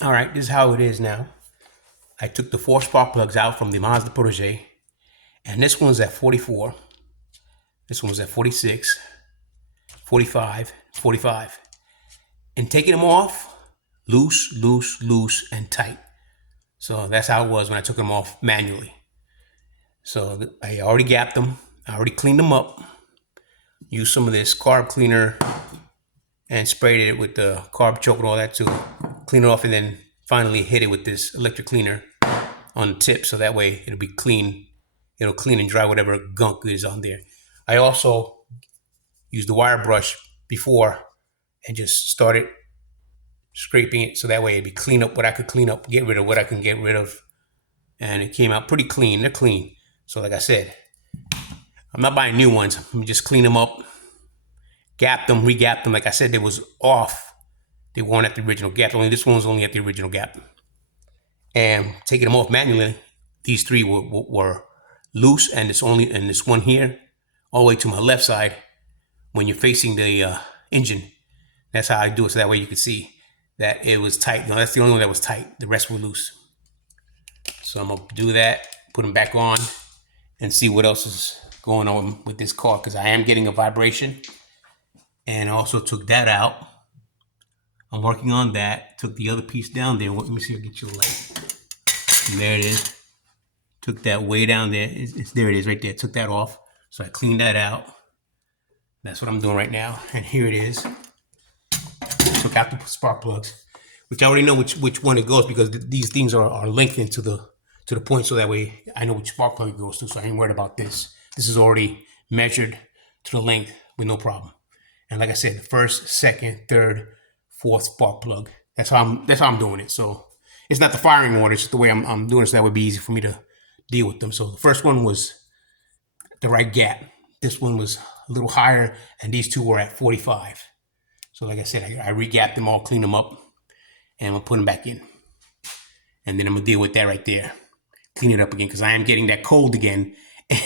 All right, this is how it is now. I took the 4 spark plugs out from the Mazda Protégé, and this one's at 44. This one's at 46, 45, 45. And taking them off, loose, loose, loose, and tight. So that's how it was when I took them off manually. So I already gapped them. I already cleaned them up. Used some of this carb cleaner and sprayed it with the carb choke and all that to clean it off, and then finally hit it with this electric cleaner on the tip, so that way it'll be clean. It'll clean and dry whatever gunk is on there. I also used the wire brush before and just started scraping it, so that way it'd be clean up what I could clean up, get rid of what I can get rid of, and it came out pretty clean. They're clean. So like I said, I'm not buying new ones. I'm just clean them up, gapped them, regapped them. Like I said, they was off. They weren't at the original gap. Only this one was only at the original gap. And taking them off manually, these 3 were loose, and this one here, all the way to my left side, when you're facing the engine. That's how I do it, so that way you can see that it was tight. No, that's the only one that was tight. The rest were loose. So I'm gonna do that, put them back on, and see what else is going on with this car, because I am getting a vibration. And I also took that out. I'm working on that. Took the other piece down there. Let me see if I can get you a light. And there it is. Took that way down there. There it is right there. Took that off. So I cleaned that out. That's what I'm doing right now. And here it is. Took out the spark plugs, which I already know which one it goes, because these things are lengthened to the point, so that way I know which spark plug it goes to, so I ain't worried about this. This is already measured to the length with no problem. And like I said, the first, second, third, fourth spark plug. That's how I'm doing it. So it's not the firing order, it's just the way I'm doing it, so that would be easy for me to deal with them. So the first one was the right gap. This one was a little higher, and these 2 were at 45. So like I said, I regapped them all, cleaned them up, and I'm gonna put them back in. And then I'm gonna deal with that right there. Clean it up again, because I am getting that cold again.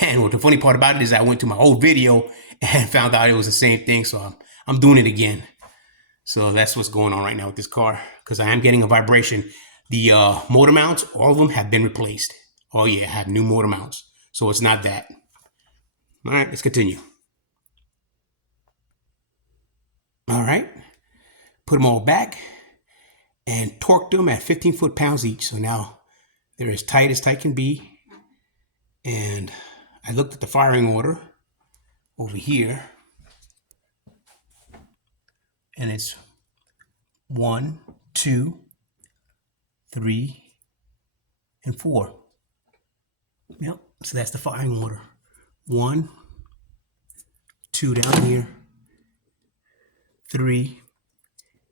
And what the funny part about it is I went to my old video and found out it was the same thing. So I'm doing it again. So that's what's going on right now with this car, because I am getting a vibration. The motor mounts, all of them have been replaced. Oh yeah, I have new motor mounts. So it's not that. All right, let's continue. All right, put them all back and torqued them at 15 foot-pounds each. So now they're as tight can be. And I looked at the firing order over here, and it's 1, 2, 3, and 4. Yep, so that's the firing order. 1, 2 down here, 3,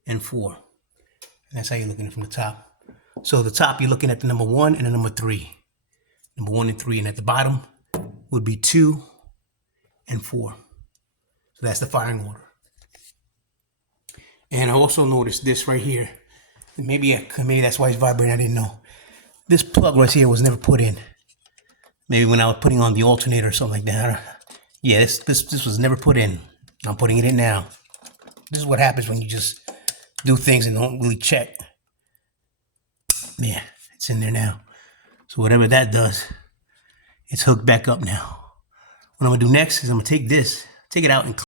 and 4. And that's how you're looking at it from the top. So the top, you're looking at the number 1 and the number 3. Number 1 and 3, and at the bottom would be 2 and 4. So that's the firing order. And I also noticed this right here. Maybe that's why it's vibrating. I didn't know. This plug right here was never put in. Maybe when I was putting on the alternator or something like that. Yeah, this was never put in. I'm putting it in now. This is what happens when you just do things and don't really check. Yeah, it's in there now. So whatever that does, it's hooked back up now. What I'm gonna do next is I'm gonna take it out and